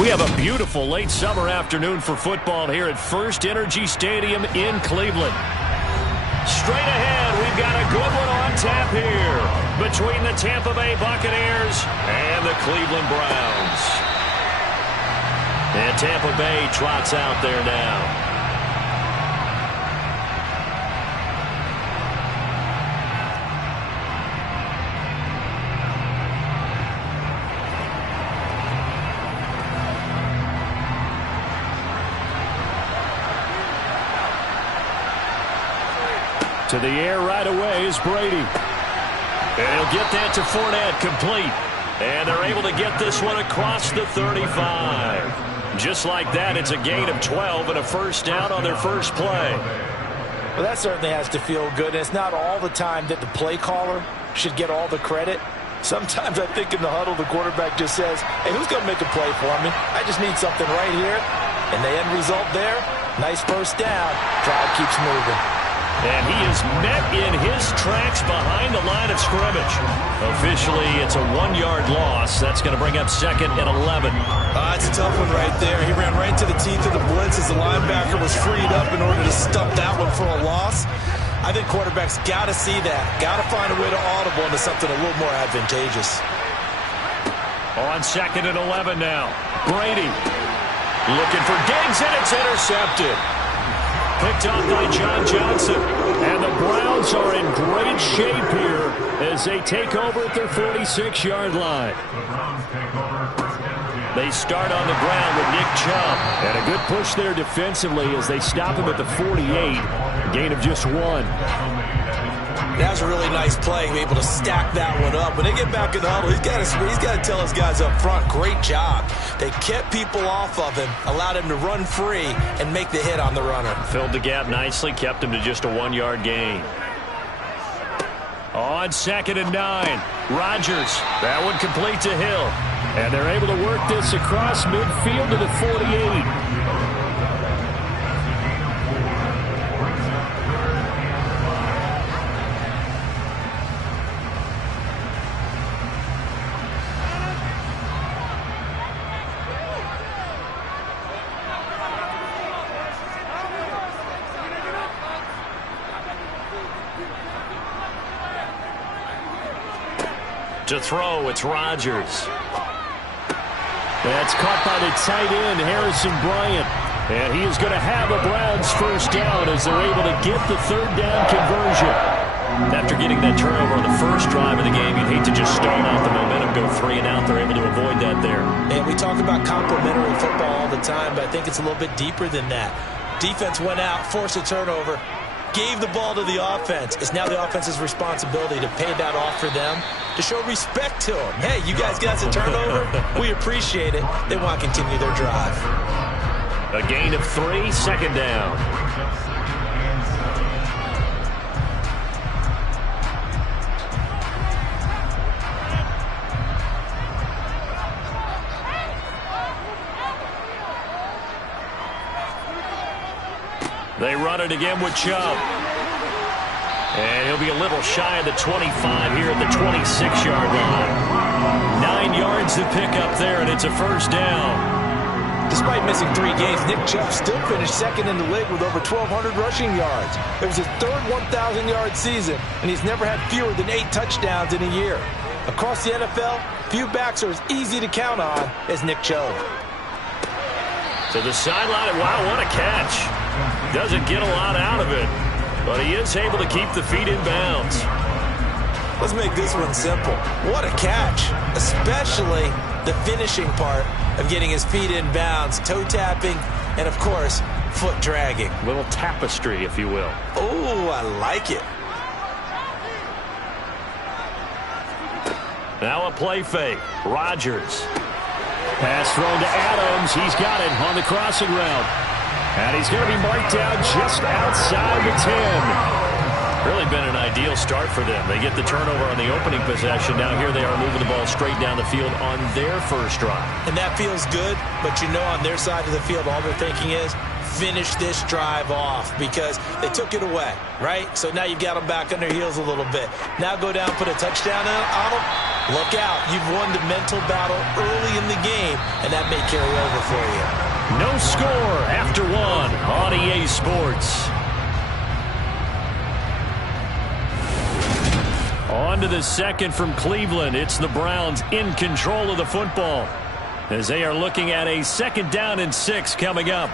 We have a beautiful late summer afternoon for football here at First Energy Stadium in Cleveland. Straight ahead, we've got a good one on tap here between the Tampa Bay Buccaneers and the Cleveland Browns. And Tampa Bay trots out there now. To the air right away is Brady. And he'll get that to Fournette, complete. And they're able to get this one across the 35. Just like that, it's a gain of 12 and a first down on their first play. Well, that certainly has to feel good. And it's not all the time that the play caller should get all the credit. Sometimes I think in the huddle, the quarterback just says, hey, who's going to make a play for me? I just need something right here. And the end result there, nice first down. Drive keeps moving. And he is met in his tracks behind the line of scrimmage. Officially, it's a 1-yard loss. That's going to bring up second and 11. It's a tough one right there. He ran right to the teeth of the blitz as the linebacker was freed up in order to stop that one for a loss. I think quarterbacks got to see that. Got to find a way to audible into something a little more advantageous. On second and 11 now. Brady looking for Diggs, and it's intercepted. Picked off by John Johnson. And the Browns are in great shape here as they take over at their 46-yard line. They start on the ground with Nick Chubb. And a good push there defensively as they stop him at the 48. Gain of just 1. That was a really nice play, be able to stack that one up. When they get back in the huddle, he's got to tell his guys up front, great job. They kept people off of him, allowed him to run free, and make the hit on the runner. Filled the gap nicely, kept him to just a 1-yard gain. On second and 9, Rodgers. That one complete to Hill. And they're able to work this across midfield to the 48. To throw, it's Rodgers. That's caught by the tight end, Harrison Bryant. And he is going to have a Browns first down as they're able to get the third down conversion. After getting that turnover on the first drive of the game, you'd hate to just stall out the momentum, go 3 and out. They're able to avoid that there. And we talk about complementary football all the time, but I think it's a little bit deeper than that. Defense went out, forced a turnover, gave the ball to the offense. It's now the offense's responsibility to pay that off for them, to show respect to them. Hey, you guys got a turnover? We appreciate it. They want to continue their drive. A gain of 3, second down. They run it again with Chubb. And he'll be a little shy of the 25 here at the 26-yard line. 9 yards to pick up there, and it's a first down. Despite missing 3 games, Nick Chubb still finished second in the league with over 1,200 rushing yards. It was his third 1,000-yard season, and he's never had fewer than 8 touchdowns in a year. Across the NFL, few backs are as easy to count on as Nick Chubb. To the sideline, and wow, what a catch. Doesn't get a lot out of it, but he is able to keep the feet in bounds. Let's make this one simple. What a catch, especially the finishing part of getting his feet in bounds, toe tapping, and of course, foot dragging. Little tapestry, if you will. Oh, I like it. Now a play fake. Rodgers. Pass thrown to Adams. He's got it on the crossing route. And he's going to be marked down just outside the 10. Really been an ideal start for them. They get the turnover on the opening possession. Now here they are moving the ball straight down the field on their first drive. And that feels good, but you know on their side of the field all they're thinking is finish this drive off because they took it away, right? So now you've got them back on their heels a little bit. Now go down, put a touchdown on them. Look out. You've won the mental battle early in the game, and that may carry over for you. No score after one on EA Sports. On to the second from Cleveland. It's the Browns in control of the football as they are looking at a 2nd down and 6 coming up.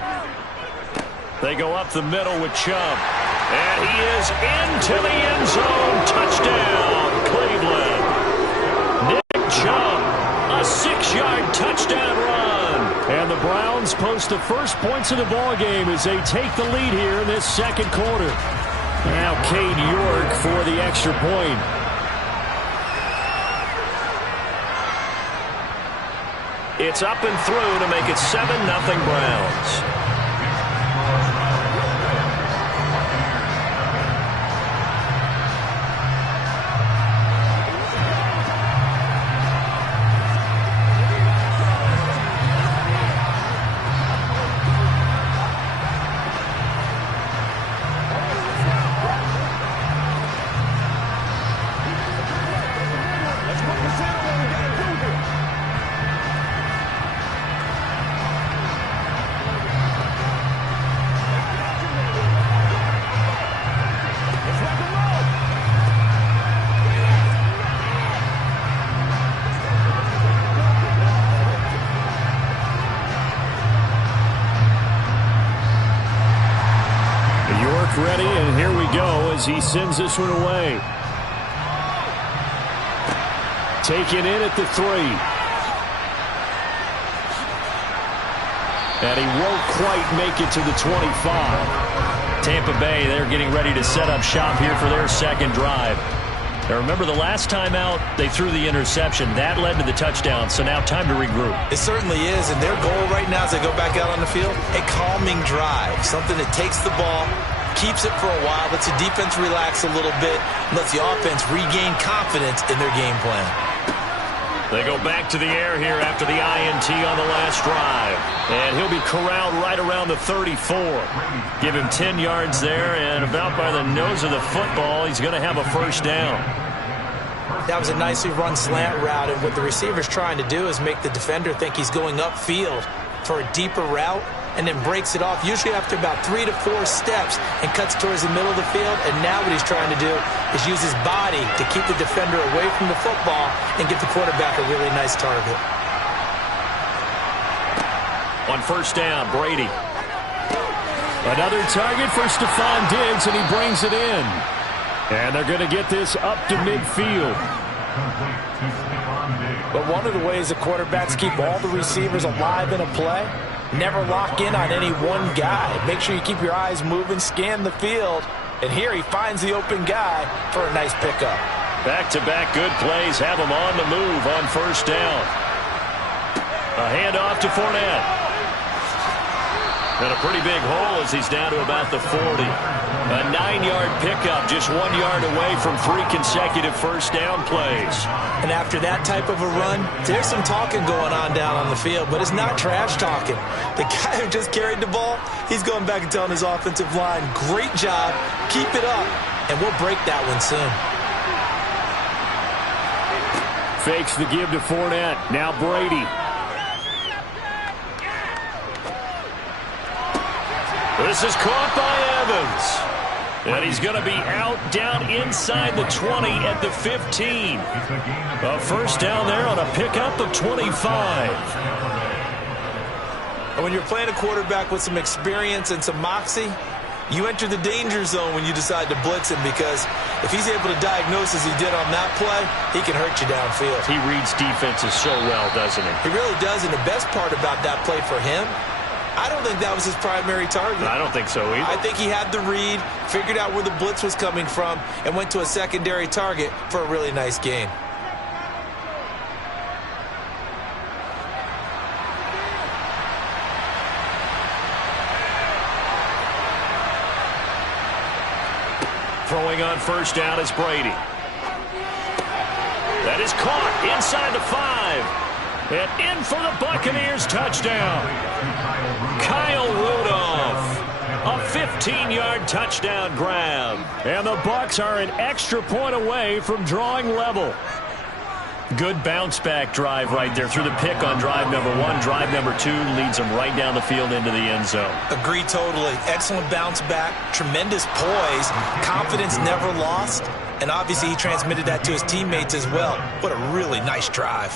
They go up the middle with Chubb. And he is into the end zone. Touchdown, Cleveland. Nick Chubb, a 6-yard touchdown run. And the Browns post the first points of the ball game as they take the lead here in this 2nd quarter. Now Cade York for the extra point. It's up and through to make it 7-0 Browns. Ready, and here we go as he sends this one away. Taken in at the 3. And he won't quite make it to the 25. Tampa Bay, they're getting ready to set up shop here for their 2nd drive. Now remember, the last time out, they threw the interception. That led to the touchdown, so now time to regroup. It certainly is, and their goal right now as they go back out on the field, a calming drive, something that takes the ball, keeps it for a while, lets the defense relax a little bit, lets the offense regain confidence in their game plan. They go back to the air here after the INT on the last drive. And he'll be corralled right around the 34. Give him 10 yards there, and about by the nose of the football, he's going to have a 1st down. That was a nicely run slant route, and what the receiver's trying to do is make the defender think he's going upfield for a deeper route, and then breaks it off, usually after about 3 to 4 steps, and cuts towards the middle of the field. And now what he's trying to do is use his body to keep the defender away from the football and get the quarterback a really nice target. On 1st down, Brady. Another target for Stephon Diggs, and he brings it in. And they're going to get this up to midfield. But one of the ways the quarterbacks keep all the receivers alive in a play, never lock in on any one guy. Make sure you keep your eyes moving, scan the field. And here he finds the open guy for a nice pickup. Back-to-back good plays have him on the move on 1st down. A handoff to Fournette. And a pretty big hole as he's down to about the 40. A 9-yard pickup, just 1 yard away from 3 consecutive 1st down plays. And after that type of a run, there's some talking going on down on the field, but it's not trash talking. The guy who just carried the ball, he's going back and telling his offensive line, great job, keep it up, and we'll break that one soon. Fakes the give to Fournette. Now Brady. This is caught by Evans. And he's going to be out down inside the 20 at the 15. A 1st down there on a pickup of 25. And when you're playing a quarterback with some experience and some moxie, you enter the danger zone when you decide to blitz him, because if he's able to diagnose as he did on that play, he can hurt you downfield. He reads defenses so well, doesn't he? He really does, and the best part about that play for him, I don't think that was his primary target. I don't think so either. I think he had the read, figured out where the blitz was coming from, and went to a secondary target for a really nice gain. Throwing on 1st down is Brady. That is caught inside the 5. And in for the Buccaneers touchdown. Kyle Rudolph. 15-yard touchdown grab. And the Bucs are an extra point away from drawing level. Good bounce-back drive right there through the pick on drive number 1. Drive number 2 leads them right down the field into the end zone. Agree totally. Excellent bounce back, tremendous poise, confidence never lost, and obviously he transmitted that to his teammates as well. What a really nice drive.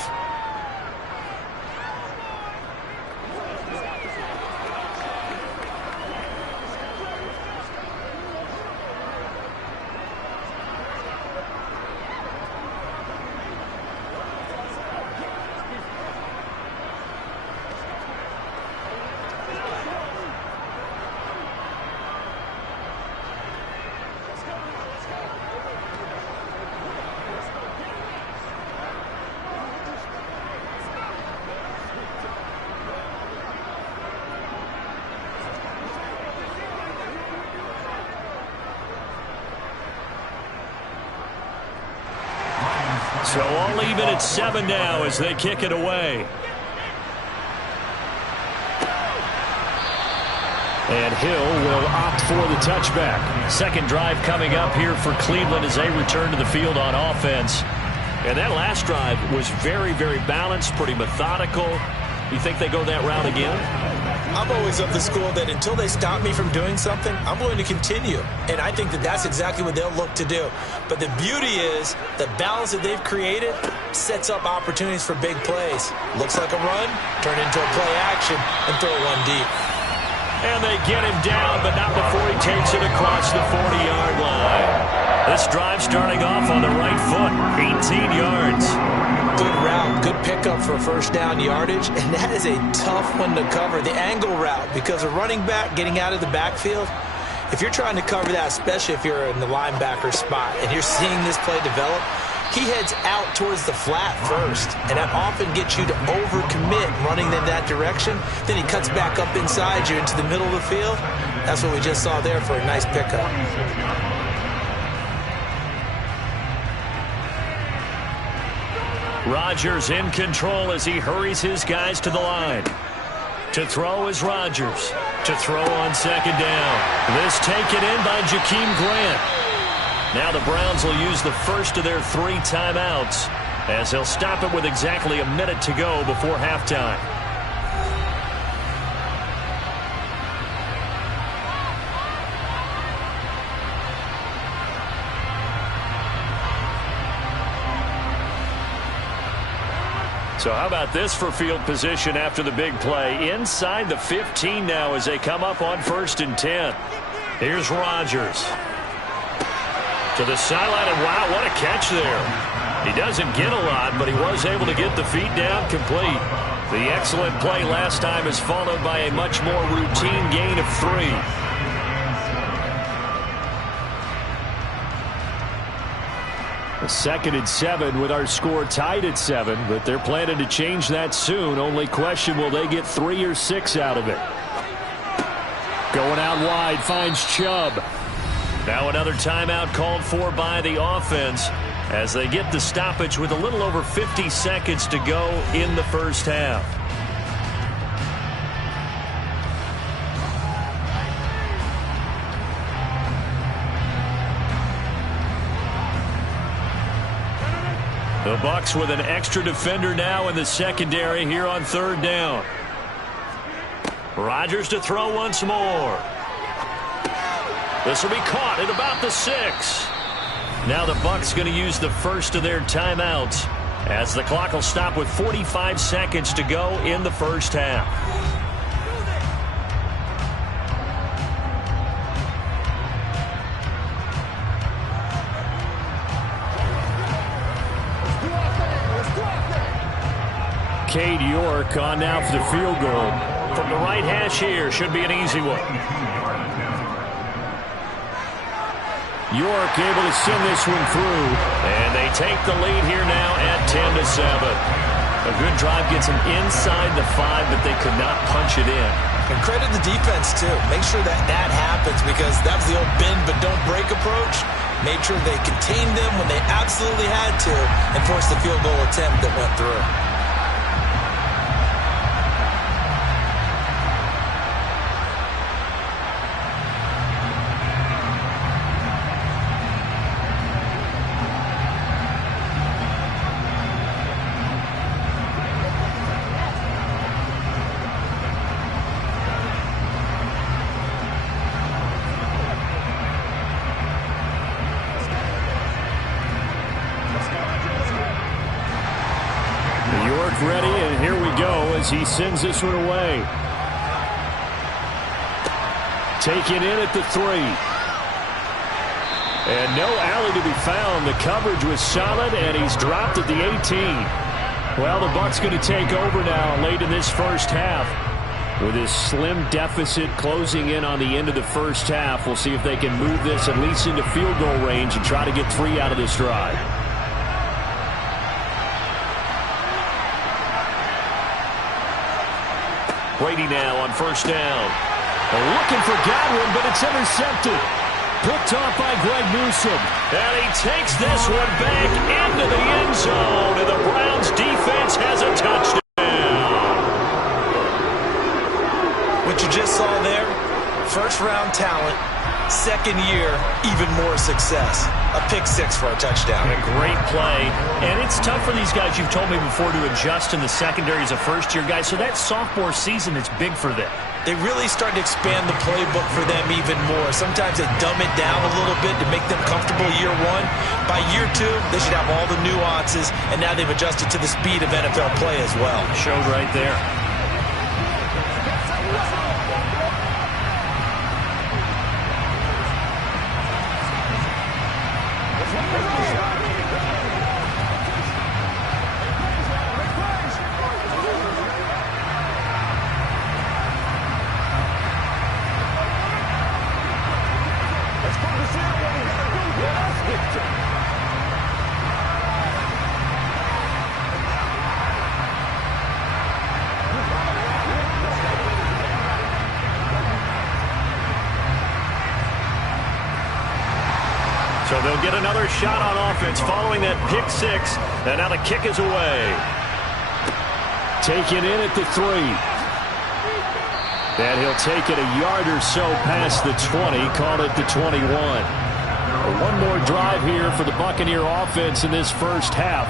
So all even at 7 now as they kick it away. And Hill will opt for the touchback. Second drive coming up here for Cleveland as they return to the field on offense. And that last drive was very, very balanced, pretty methodical. You think they go that route again? I'm always of the school that until they stop me from doing something, I'm going to continue. And I think that that's exactly what they'll look to do. But the beauty is the balance that they've created sets up opportunities for big plays. Looks like a run, turn into a play action, and throw one deep. And they get him down, but not before he takes it across the 40-yard line. This drive starting off on the right foot, 18 yards. Good route, good pickup for first down yardage, and that is a tough one to cover. The angle route, because a running back getting out of the backfield, if you're trying to cover that, especially if you're in the linebacker spot and you're seeing this play develop, he heads out towards the flat first, and that often gets you to overcommit running in that direction. Then he cuts back up inside you into the middle of the field. That's what we just saw there for a nice pickup. Rodgers in control as he hurries his guys to the line. To throw is Rodgers. To throw on second down. This taken in by Jakeem Grant. Now the Browns will use the first of their 3 timeouts as they'll stop it with exactly a minute to go before halftime. So how about this for field position after the big play? Inside the 15 now as they come up on 1st and 10. Here's Rodgers. To the sideline, and wow, what a catch there. He doesn't get a lot, but he was able to get the feet down complete. The excellent play last time is followed by a much more routine gain of 3. A 2nd and 7 with our score tied at 7, but they're planning to change that soon. Only question, will they get 3 or 6 out of it? Going out wide, finds Chubb. Now another timeout called for by the offense as they get the stoppage with a little over 50 seconds to go in the first half. The Bucs with an extra defender now in the secondary here on 3rd down. Rodgers to throw once more. This will be caught at about the 6. Now the Bucs going to use the first of their timeouts as the clock will stop with 45 seconds to go in the first half. Cade York on now for the field goal. From the right hash here, should be an easy one. York able to send this one through. And they take the lead here now at 10-7. A good drive gets them inside the 5, but they could not punch it in. And credit the defense, too. Make sure that that happens because that was the old bend but don't break approach. Made sure they contained them when they absolutely had to and forced the field goal attempt that went through. as he sends this one away. Taken in at the 3. And no alley to be found. The coverage was solid, and he's dropped at the 18. Well, the Bucs going to take over now late in this first half. With this slim deficit closing in on the end of the first half, we'll see if they can move this at least into field goal range and try to get 3 out of this drive. Brady now on first down. Looking for Godwin, but it's intercepted. Picked off by Greg Newsome. And he takes this one back into the end zone. And the Browns defense has a touchdown. What you just saw there, first-round talent, second year, even more success. A pick 6 for a touchdown. A great play. And it's tough for these guys, you've told me before, to adjust in the secondary as a first-year guy. So that sophomore season is big for them. They really started to expand the playbook for them even more. Sometimes they dumb it down a little bit to make them comfortable year 1. By year 2, they should have all the nuances, and now they've adjusted to the speed of NFL play as well. Showed right there. So they'll get another shot on offense following that pick 6. And now the kick is away. Taken in at the 3. And he'll take it a yard or so past the 20. Call it the 21. One more drive here for the Buccaneer offense in this first half.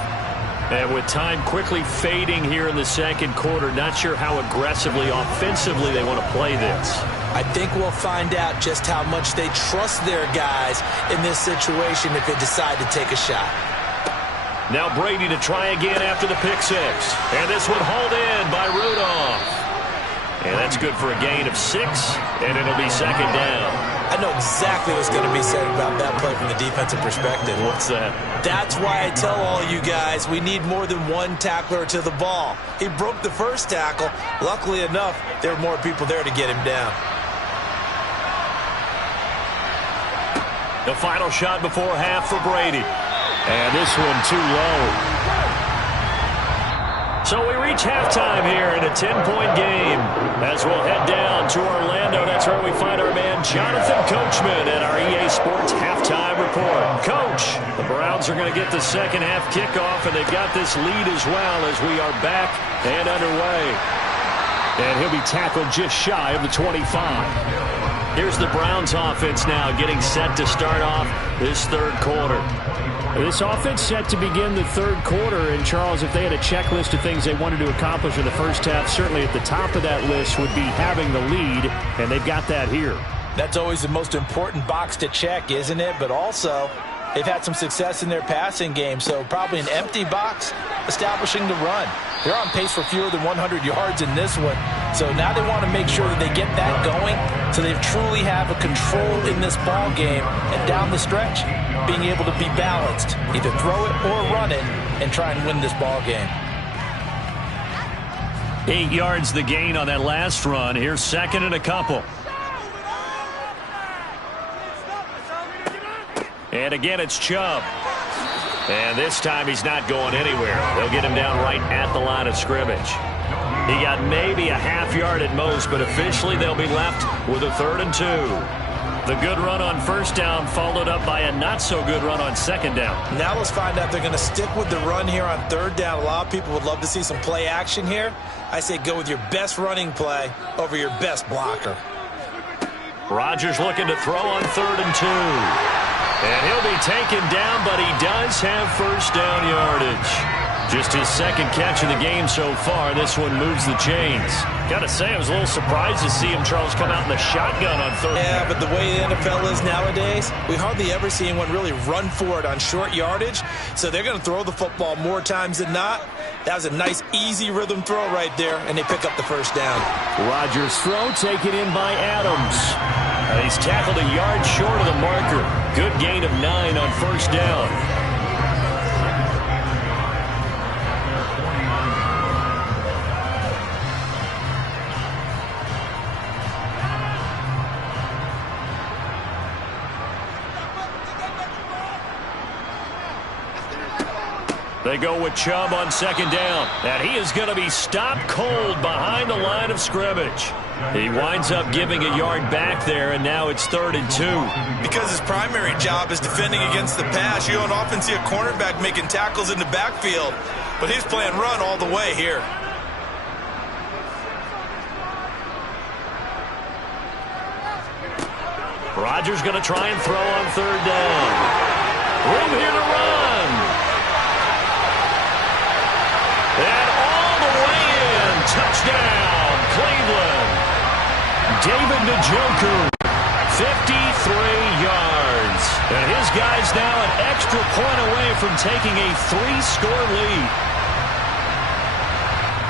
And with time quickly fading here in the second quarter, not sure how aggressively, offensively they want to play this. I think we'll find out just how much they trust their guys in this situation if they decide to take a shot. Now Brady to try again after the pick 6. And this one hauled in by Rudolph. And that's good for a gain of 6, and it'll be second down. I know exactly what's going to be said about that play from the defensive perspective. What's that? That's why I tell all you guys we need more than one tackler to the ball. He broke the first tackle. Luckily enough, there were more people there to get him down. The final shot before half for Brady. And this one too low. So we reach halftime here in a 10-point game. As we'll head down to Orlando, that's where we find our man Jonathan Coachman at our EA Sports Halftime Report. Coach, the Browns are going to get the second half kickoff, and they've got this lead as well as we are back and underway. And he'll be tackled just shy of the 25. Here's the Browns offense now getting set to start off this third quarter. This offense set to begin the third quarter, and Charles, if they had a checklist of things they wanted to accomplish in the first half, certainly at the top of that list would be having the lead, and they've got that here. That's always the most important box to check, isn't it? But also, they've had some success in their passing game, so probably an empty box establishing the run. They're on pace for fewer than 100 yards in this one, so now they want to make sure that they get that going so they truly have a control in this ball game and down the stretch, being able to be balanced, either throw it or run it, and try and win this ball game. 8 yards the gain on that last run. Here's second and a couple. And again, it's Chubb. And this time he's not going anywhere. They'll get him down right at the line of scrimmage. He got maybe a half yard at most, but officially they'll be left with a 3rd and 2. The good run on first down followed up by a not-so-good run on second down. Now let's find out if they're going to stick with the run here on third down. A lot of people would love to see some play action here. I say go with your best running play over your best blocker. Rodgers looking to throw on 3rd and 2. And he'll be taken down, but he does have first down yardage. Just his second catch of the game so far. This one moves the chains. Got to say, I was a little surprised to see him, Charles, come out in the shotgun on 3rd. Yeah, but the way the NFL is nowadays, we hardly ever see anyone really run for it on short yardage. So they're going to throw the football more times than not. That was a nice, easy rhythm throw right there, and they pick up the first down. Rodgers' throw taken in by Adams. He's tackled a yard short of the marker. Good gain of 9 on first down. They go with Chubb on second down. And he is going to be stopped cold behind the line of scrimmage. He winds up giving a yard back there, and now it's 3rd and 2. Because his primary job is defending against the pass, you don't often see a cornerback making tackles in the backfield. But he's playing run all the way here. Rodgers going to try and throw on 3rd down. Room here to run. And all the way in. Touchdown, Cleveland. David Njoku, 53 yards. And his guy's now an extra point away from taking a 3-score lead.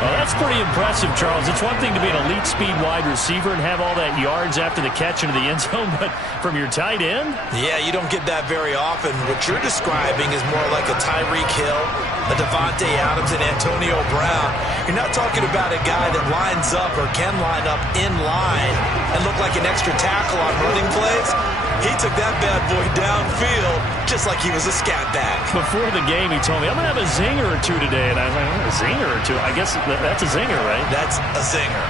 Well, that's pretty impressive, Charles. It's one thing to be an elite speed wide receiver and have all that yards after the catch into the end zone, but from your tight end? Yeah, you don't get that very often. What you're describing is more like a Tyreek Hill, a Devontae Adams, and Antonio Brown. You're not talking about a guy that lines up or can line up in line and look like an extra tackle on running plays. He took that bad boy downfield just like he was a scat back. Before the game, he told me, I'm going to have a zinger or two today. And I was like, a zinger or two? I guess that's a zinger, right? That's a zinger.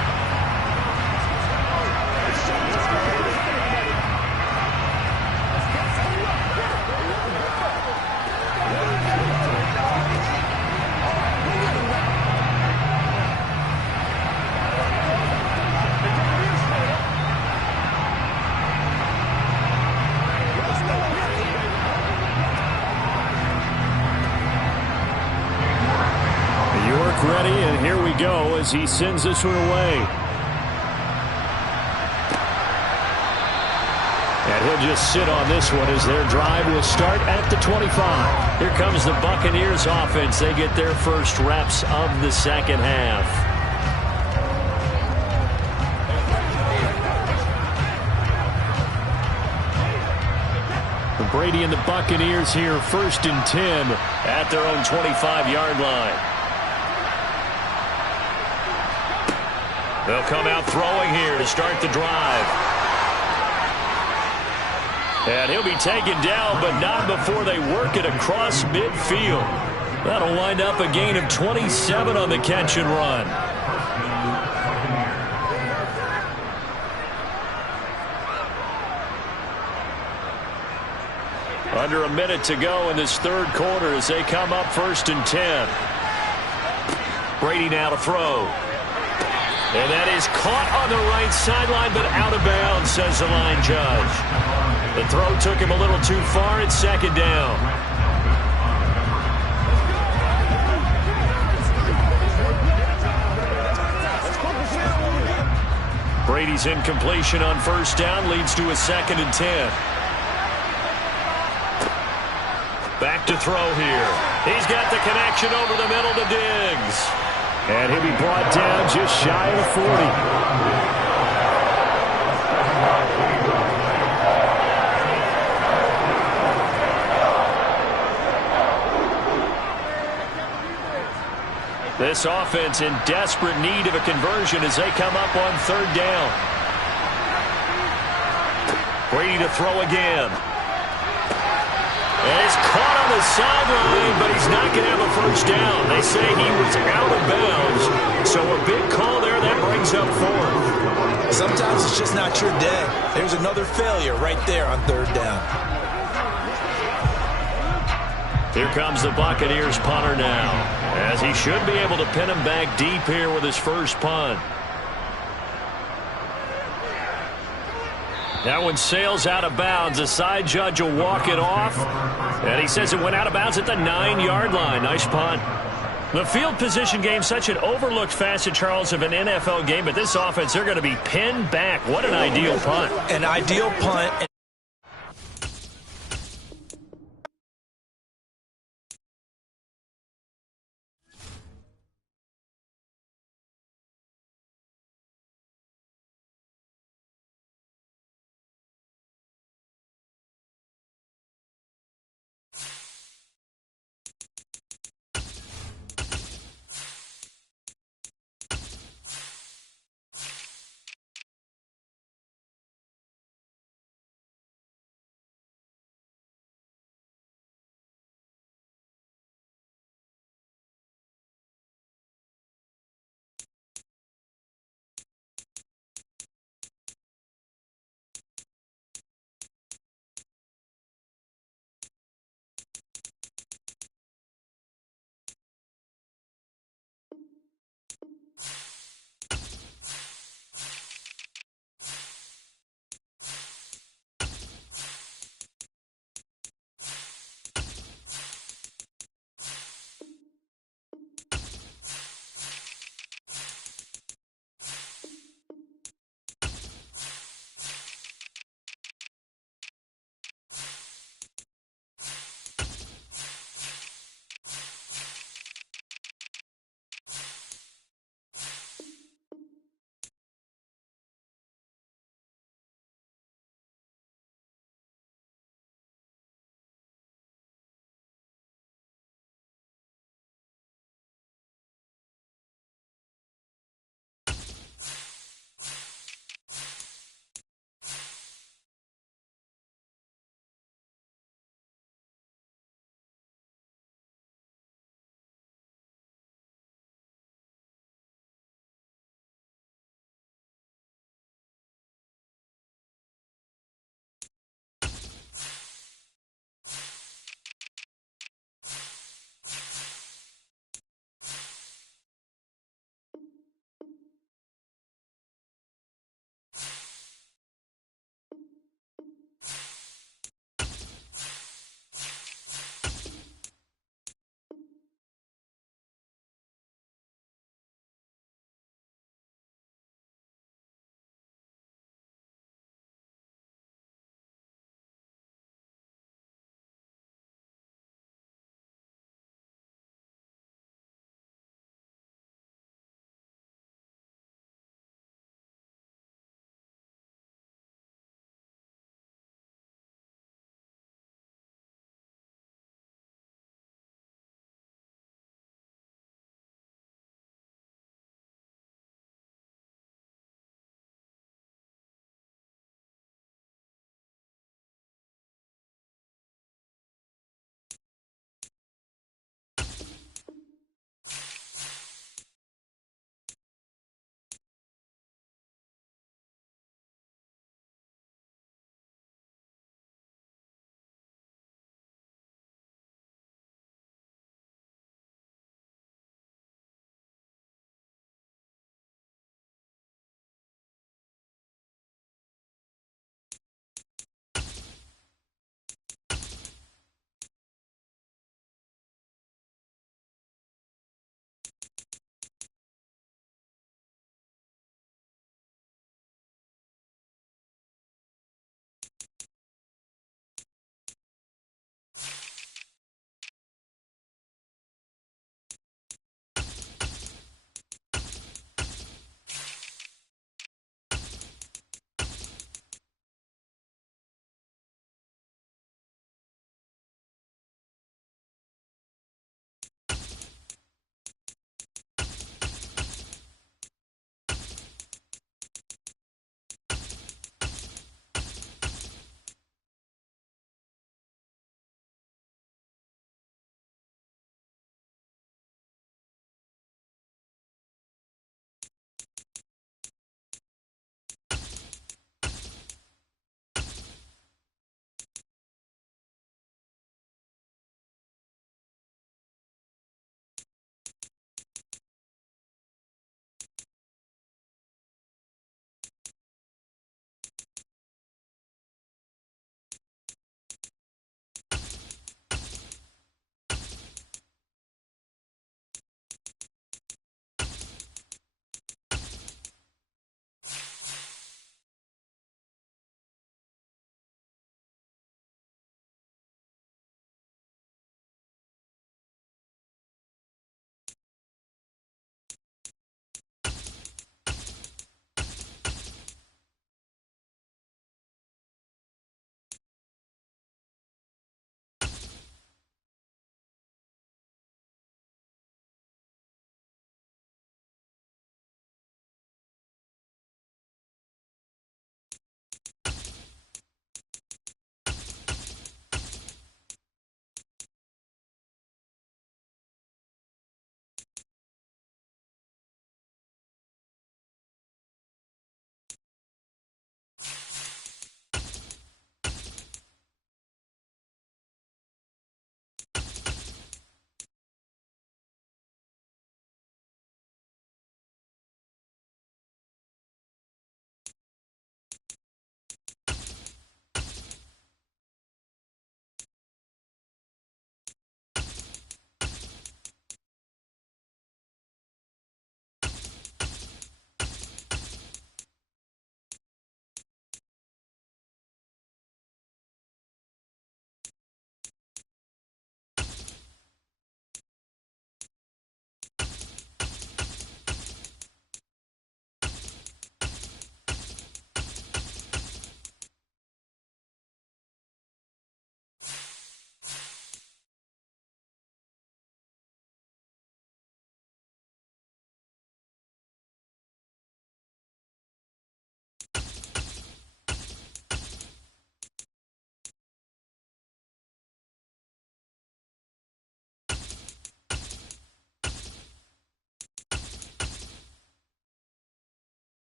Ready, and here we go as he sends this one away. And he'll just sit on this one as their drive will start at the 25. Here comes the Buccaneers offense. They get their first reps of the second half. Brady and the Buccaneers here, 1st and 10 at their own 25-yard line. They'll come out throwing here to start the drive. And he'll be taken down, but not before they work it across midfield. That'll wind up a gain of 27 on the catch and run. Under a minute to go in this 3rd quarter as they come up 1st and 10. Brady now to throw. And that is caught on the right sideline, but out of bounds, says the line judge. The throw took him a little too far. It's 2nd down. Brady's incompletion on 1st down leads to a 2nd and 10. Back to throw here. He's got the connection over the middle to Diggs. And he'll be brought down just shy of the 40. This offense in desperate need of a conversion as they come up on 3rd down. Brady to throw again. And it's caught on the sideline, but he's not going to have a 1st down. They say he was out of bounds. So a big call there that brings up 4th. Sometimes it's just not your day. There's another failure right there on 3rd down. Here comes the Buccaneers punter now, as he should be able to pin him back deep here with his first punt. That one sails out of bounds. The side judge will walk it off. And he says it went out of bounds at the 9-yard line. Nice punt. The field position game, such an overlooked facet, Charles, of an NFL game. But this offense, they're going to be pinned back. What an ideal punt. An ideal punt.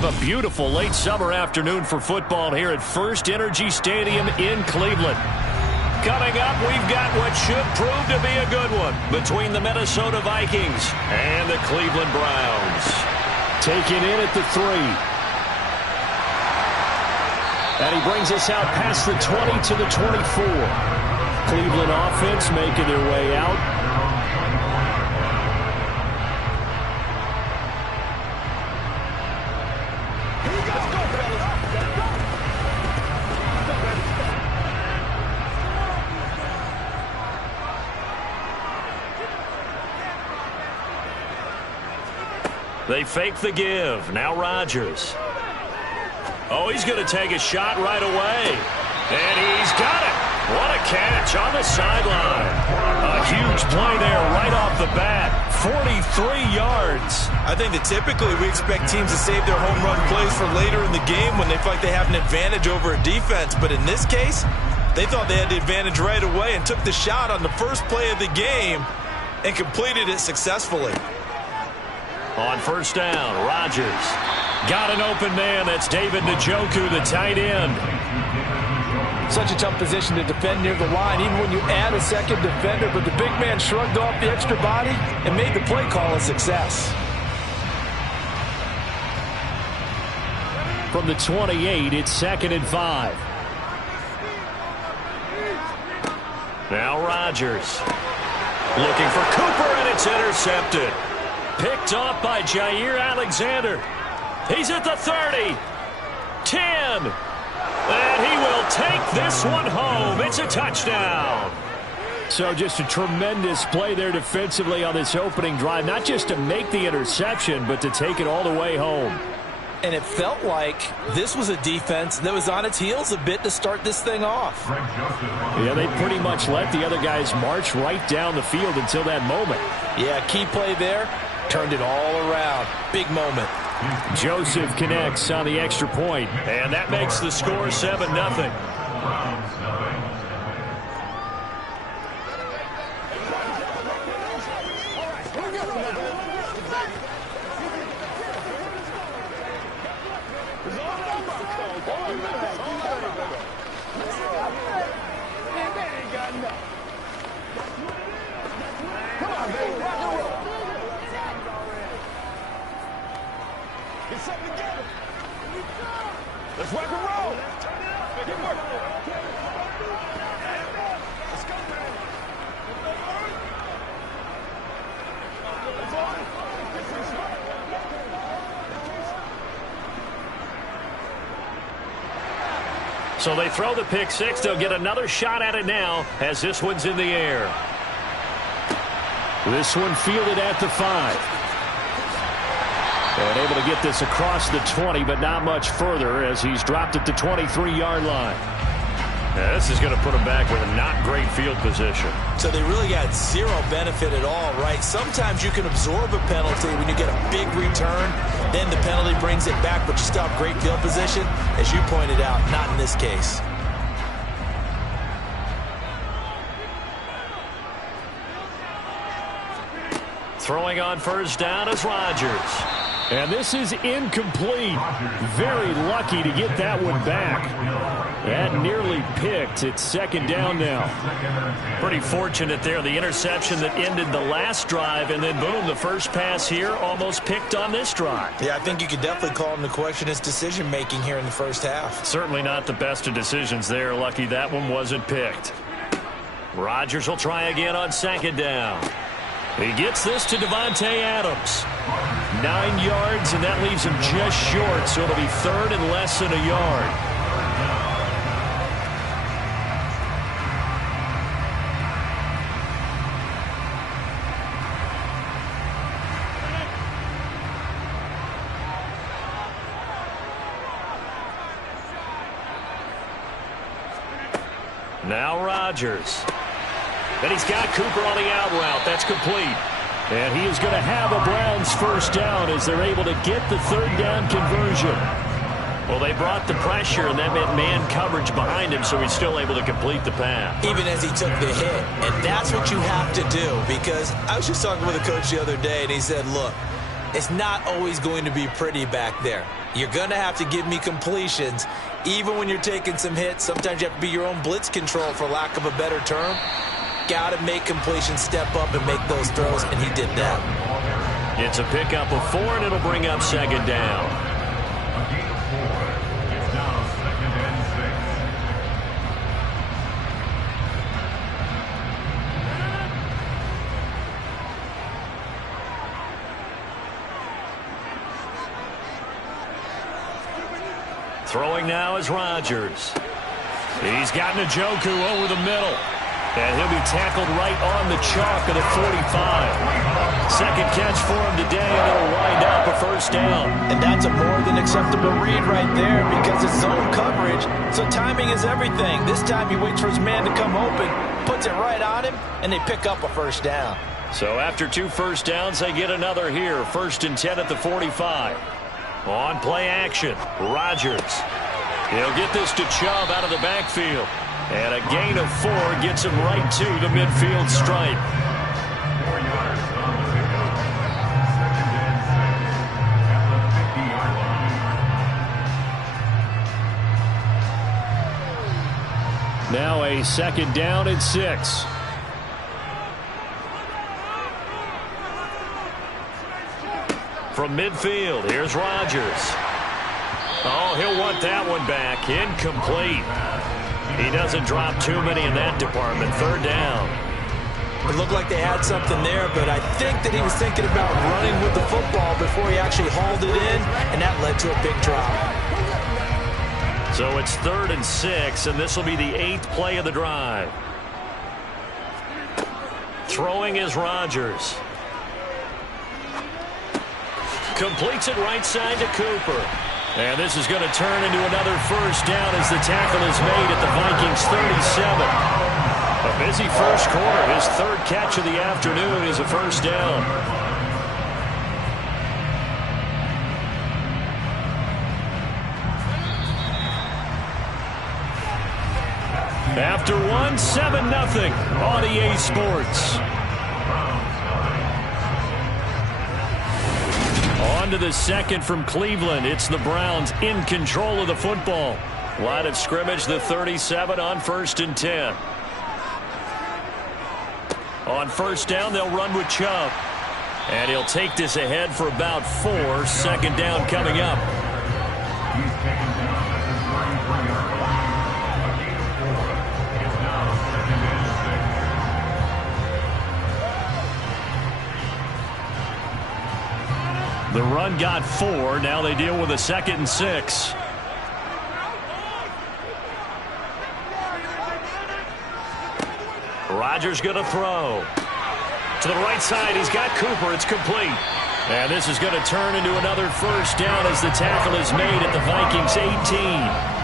have a beautiful late summer afternoon for football here at First Energy Stadium in Cleveland. Coming up, we've got what should prove to be a good one between the Minnesota Vikings and the Cleveland Browns. Taking in at the 3. And he brings us out past the 20 to the 24. Cleveland offense making their way out. They fake the give. Now Rodgers. Oh, he's going to take a shot right away. And he's got it. What a catch on the sideline. A huge play there right off the bat. 43 yards. I think that typically we expect teams to save their home run plays for later in the game when they feel like they have an advantage over a defense. But in this case, they thought they had the advantage right away and took the shot on the first play of the game and completed it successfully. On first down, Rodgers. Got an open man. That's David Njoku, the tight end. Such a tough position to defend near the line, even when you add a second defender. But the big man shrugged off the extra body and made the play call a success. From the 28, it's 2nd and 5. Now Rodgers. Looking for Cooper, and it's intercepted. Picked off by Jair Alexander. He's at the 30. 10. And he will take this one home. It's a touchdown. So just a tremendous play there defensively on this opening drive. Not just to make the interception, but to take it all the way home. And it felt like this was a defense that was on its heels a bit to start this thing off. Yeah, they pretty much let the other guys march right down the field until that moment. Yeah, key play there. Turned it all around. Big moment. Joseph connects on the extra point, and that makes the score 7-0. Let's rock and roll. Good work. Let's go, man. So they throw the pick six. They'll get another shot at it now as this one's in the air. This one fielded at the 5. And able to get this across the 20, but not much further as he's dropped at the 23-yard line. Now, this is going to put him back with a not great field position. So they really got zero benefit at all, right? Sometimes you can absorb a penalty when you get a big return. Then the penalty brings it back, but you still have great field position. As you pointed out, not in this case. Throwing on first down is Rodgers. And this is incomplete. Very lucky to get that one back. That nearly picked. It's 2nd down now. Pretty fortunate there. The interception that ended the last drive, and then boom, the first pass here almost picked on this drive. Yeah, I think you could definitely call him to question his decision-making here in the first half. Certainly not the best of decisions there. Lucky that one wasn't picked. Rodgers will try again on 2nd down. He gets this to Devontae Adams. 9 yards, and that leaves him just short, so it'll be 3rd and less than a yard. Now Rodgers. And he's got Cooper on the out route. That's complete. And he is going to have a Browns first down as they're able to get the 3rd down conversion. Well, they brought the pressure, and that meant man coverage behind him, so he's still able to complete the pass. Even as he took the hit. And that's what you have to do, because I was just talking with a coach the other day, and he said, look, It's not always going to be pretty back there. You're going to have to give me completions. Even when you're taking some hits, sometimes you have to be your own blitz control, for lack of a better term. Got to make completions, step up and make those throws, and he did that. It's a pickup of 4, and it'll bring up second down. Throwing now is Rodgers. He's got Njoku over the middle. And he'll be tackled right on the chalk of the 45. Second catch for him today, and it'll wind up a first down. And that's a more than acceptable read right there, because it's zone coverage, so timing is everything. This time he waits for his man to come open, puts it right on him, and they pick up a first down. So after 2 first downs, they get another here. 1st and 10 at the 45. On play action, Rodgers. He'll get this to Chubb out of the backfield. And a gain of 4 gets him right to the midfield stripe. Now a 2nd down and 6. From midfield, here's Rodgers. Oh, he'll want that one back. Incomplete. He doesn't drop too many in that department. 3rd down. It looked like they had something there, but I think that he was thinking about running with the football before he actually hauled it in, and that led to a big drop. So it's 3rd and 6, and this will be the 8th play of the drive. Throwing is Rodgers. Completes it right side to Cooper. And this is going to turn into another first down as the tackle is made at the Vikings 37. A busy first quarter. His 3rd catch of the afternoon is a first down. After 1, 7-0 on EA Sports. On to the 2nd from Cleveland. It's the Browns in control of the football. Line of scrimmage, the 37 on 1st and 10. On 1st down, they'll run with Chubb. And he'll take this ahead for about 4. 2nd down coming up. The run got 4. Now they deal with a 2nd and 6. Rodgers going to throw. To the right side, he's got Cooper. It's complete. And this is going to turn into another first down as the tackle is made at the Vikings 18.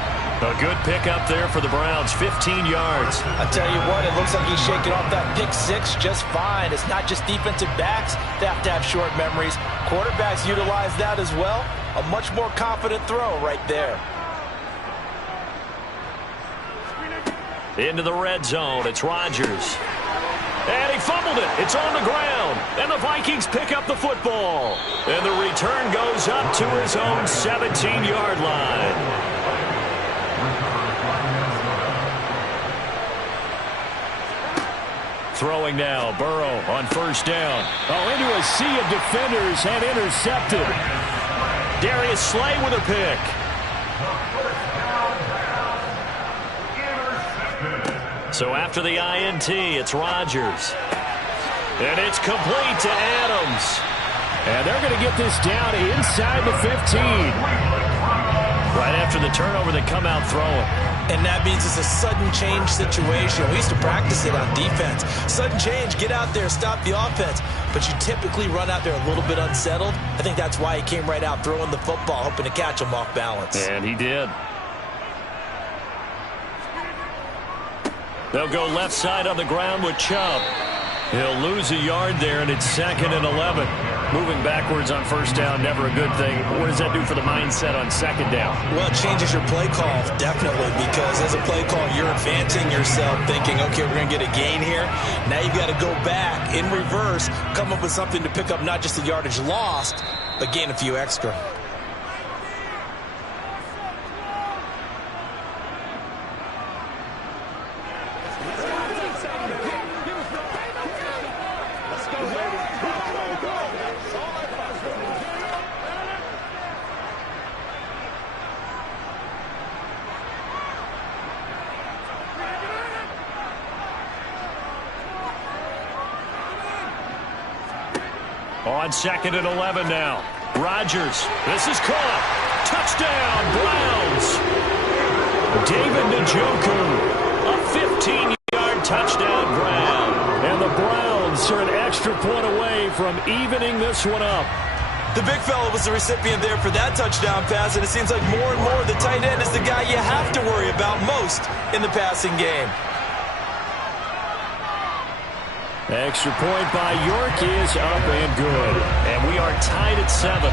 A good pickup there for the Browns, 15 yards. I tell you what, it looks like he's shaking off that pick 6 just fine. It's not just defensive backs that have to have short memories. Quarterbacks utilize that as well. A much more confident throw right there. Into the red zone, it's Rodgers. And he fumbled it. It's on the ground. And the Vikings pick up the football. And the return goes up to his own 17-yard line. Throwing now, Burrow on 1st down. Oh, into a sea of defenders and intercepted. Darius Slay with a pick. So after the INT, it's Rodgers. And it's complete to Adams. And they're going to get this down inside the 15. Right after the turnover, they come out throwing. And that means it's a sudden change situation. We used to practice it on defense. Sudden change, get out there, stop the offense. But you typically run out there a little bit unsettled. I think that's why he came right out throwing the football, hoping to catch him off balance. And he did. They'll go left side on the ground with Chubb. He'll lose a yard there, and it's 2nd and 11. Moving backwards on first down, never a good thing. What does that do for the mindset on second down? Well, it changes your play call, definitely, because as a play call, you're advancing yourself thinking, okay, we're going to get a gain here. Now you've got to go back in reverse, come up with something to pick up not just the yardage lost, but gain a few extra. On second and 11 now. Rodgers. This is caught. Touchdown, Browns. David Njoku. A 15-yard touchdown grab. And the Browns are an extra point away from evening this one up. The big fella was the recipient there for that touchdown pass, and it seems like more and more the tight end is the guy you have to worry about most in the passing game. Extra point by York is up and good. And we are tied at 7.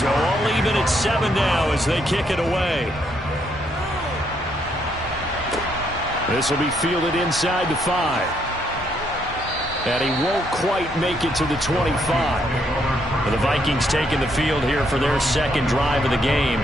So all even at 7 now as they kick it away. This will be fielded inside the 5. And he won't quite make it to the 25. But the Vikings taking the field here for their second drive of the game.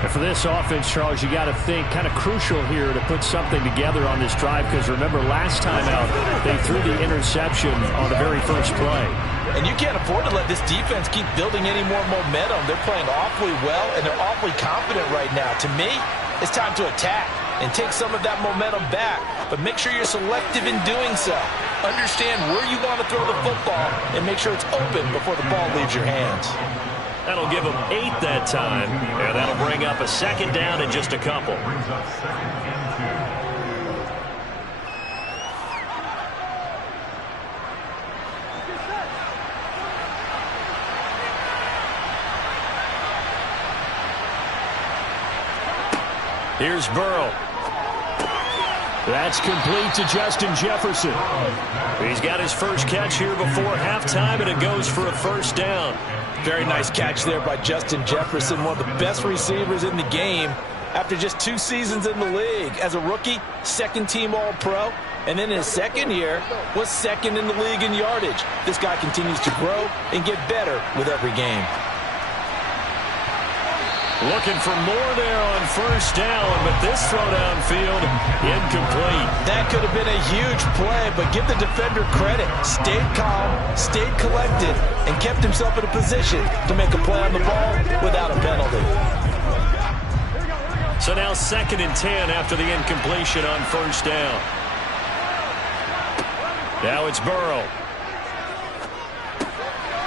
And for this offense, Charles, you got to think kind of crucial here to put something together on this drive, because remember last time out they threw the interception on the very first play. And you can't afford to let this defense keep building any more momentum. They're playing awfully well, and they're awfully confident right now. To me, it's time to attack and take some of that momentum back. But make sure you're selective in doing so. Understand where you want to throw the football and make sure it's open before the ball leaves your hands. That'll give them 8 that time, and that'll bring up a second down in just a couple. Here's Burrow. That's complete to Justin Jefferson. He's got his first catch here before halftime, and it goes for a first down. Very nice catch there by Justin Jefferson, one of the best receivers in the game after just 2 seasons in the league. As a rookie, second-team All-Pro, and then in his second year was second in the league in yardage. This guy continues to grow and get better with every game. Looking for more there on first down, but this throw downfield incomplete. That could have been a huge play, but give the defender credit. Stayed calm, stayed collected, and kept himself in a position to make a play on the ball without a penalty. So now 2nd and 10 after the incompletion on first down. Now it's Burrow.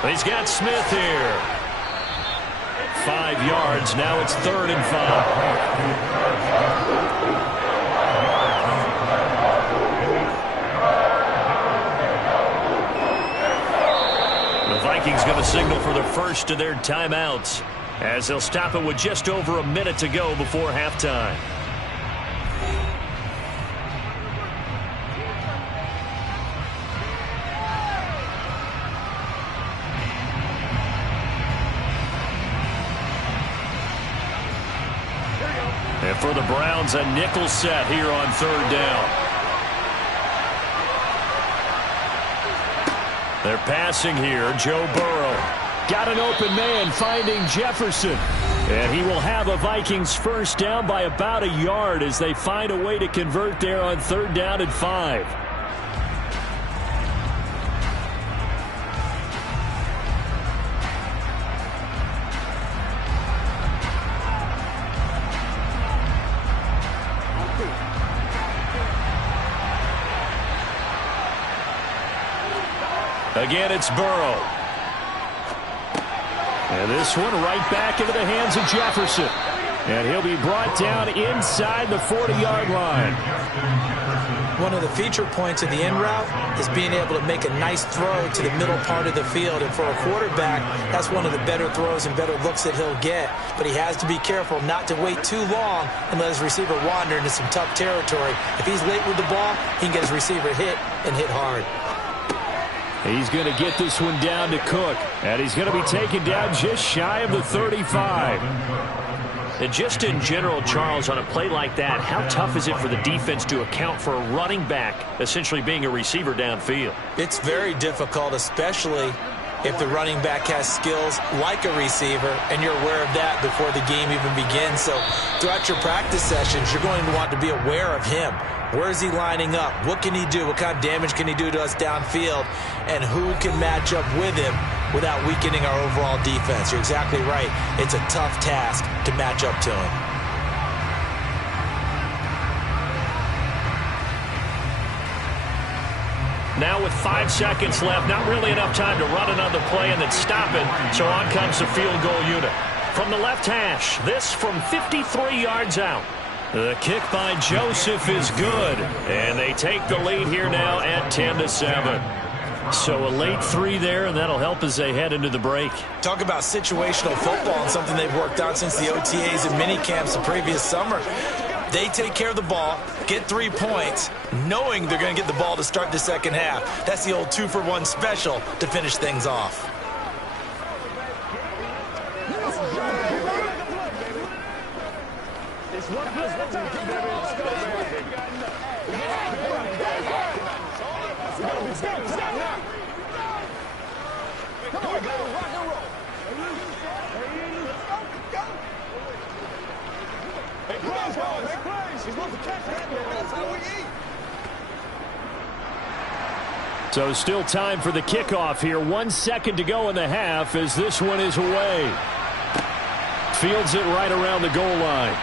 He's got Smith here. 5 yards. Now it's 3rd and 5. The Vikings going to signal for the first of their timeouts as they'll stop it with just over a minute to go before halftime. And for the Browns, a nickel set here on 3rd down. They're passing here. Joe Burrow got an open man finding Jefferson. And he will have a Vikings first down by about a yard as they find a way to convert there on 3rd down and 5. Again, it's Burrow. And this one right back into the hands of Jefferson. And he'll be brought down inside the 40-yard line. One of the feature points of the in route is being able to make a nice throw to the middle part of the field. And for a quarterback, that's one of the better throws and better looks that he'll get. But he has to be careful not to wait too long and let his receiver wander into some tough territory. If he's late with the ball, he can get his receiver hit and hit hard. He's going to get this one down to Cook. And he's going to be taken down just shy of the 35. And just in general, Charles, on a play like that, how tough is it for the defense to account for a running back essentially being a receiver downfield? It's very difficult, especially if the running back has skills like a receiver, and you're aware of that before the game even begins. So throughout your practice sessions, you're going to want to be aware of him. Where is he lining up? What can he do? What kind of damage can he do to us downfield? And who can match up with him without weakening our overall defense? You're exactly right. It's a tough task to match up to him. Now with 5 seconds left, not really enough time to run another play and then stop it. So on comes the field goal unit. From the left hash, this from 53 yards out. The kick by Joseph is good. And they take the lead here now at 10-7. So a late 3 there, and that'll help as they head into the break. Talk about situational football and something they've worked on since the OTAs and mini camps the previous summer. They take care of the ball, get 3 points, knowing they're going to get the ball to start the second half. That's the old 2-for-1 special to finish things off. So still time for the kickoff here. 1 second to go in the half as this one is away. Fields it right around the goal line.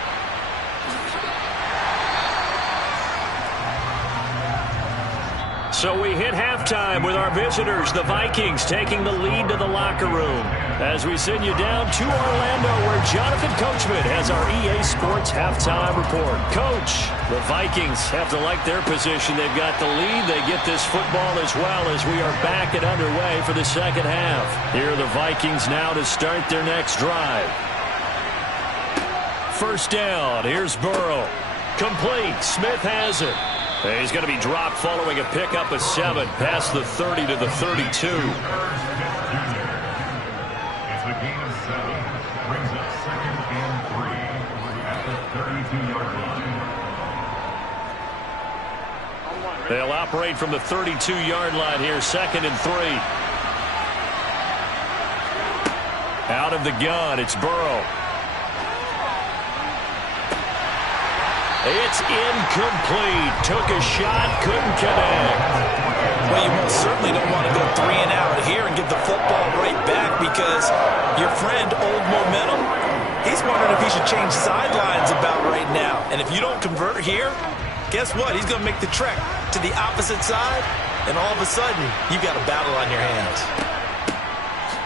So we hit halftime with our visitors, the Vikings, taking the lead to the locker room. As we send you down to Orlando, where Jonathan Coachman has our EA Sports halftime report. Coach, the Vikings have to like their position. They've got the lead. They get this football as well as we are back and underway for the second half. Here are the Vikings now to start their next drive. First down. Here's Burrow. Complete. Smith has it. He's going to be dropped following a pickup of 7 past the 30 to the 32. As the gain of 7 brings up 2nd and 3 at the 32-yard line. They'll operate from the 32-yard line here, 2nd and 3. Out of the gun, it's Burrow. It's incomplete. Took a shot, couldn't connect. Well, you most certainly don't want to go 3 and out here and give the football right back, because your friend, Old Momentum, he's wondering if he should change sidelines about right now. And if you don't convert here, guess what? He's going to make the trek to the opposite side, and all of a sudden, you've got a battle on your hands.